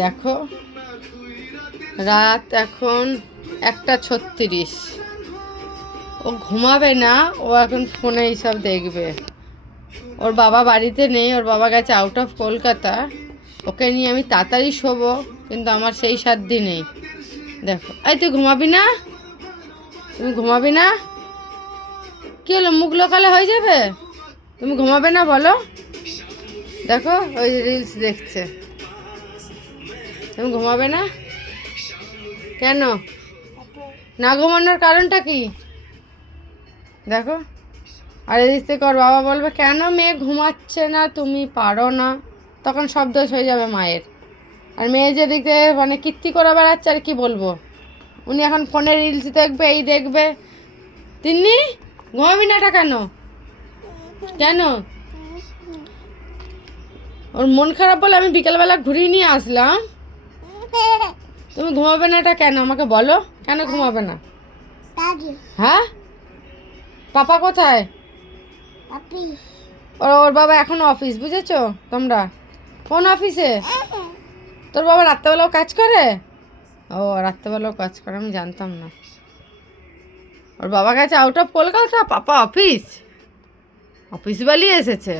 দেখো রাত এখন 1:36। ও ঘুমাবে না, ও এখন ফোনে এইসব দেখবে। ওর বাবা বাড়িতে নেই, ওর বাবা গেছে আউট অফ কলকাতা। ওকে নিয়ে আমি তাড়াতাড়ি শোবো, কিন্তু আমার সেই সাধ্য নেই। দেখো, এই তুই ঘুমাবি না? তুমি ঘুমাবি না? কী হলো, মুখ লোকালে হয়ে যাবে? তুমি ঘুমাবে না বলো? দেখো ওই রিলস দেখছে। তুমি ঘুমাবে না কেন? না ঘুমানোর কারণটা কি দেখো। আর এদিক থেকে ওর বাবা বলবে, কেন মেয়ে ঘুমাচ্ছে না, তুমি পারো না। তখন সব দোষ হয়ে যাবে মায়ের। আর মেয়ে যেদিকে মানে কীর্তি করে বেড়াচ্ছে, আর কি বলবো। উনি এখন ফোনে রিলস দেখবে, এই দেখবে। তিন্নি ঘুমাবি না, এটা কেন? কেন? ওর মন খারাপ বলে আমি বিকেলবেলা ঘুরিয়ে নিয়ে আসলাম। তুমি ঘুমাবে না, এটা কেন আমাকে বলো, কেন ঘুমাবে না? হ্যাঁ, পাপা কোথায়? ওর বাবা এখন অফিস, বুঝেছো তোমরা? কোন অফিসে? তোর বাবা রাত্রেবেলাও কাজ করে? ও, রাত্রেবেলাও কাজ করে, আমি জানতাম না। ওর বাবা গেছে out of Kolkata, papa office, office বালি এসেছে।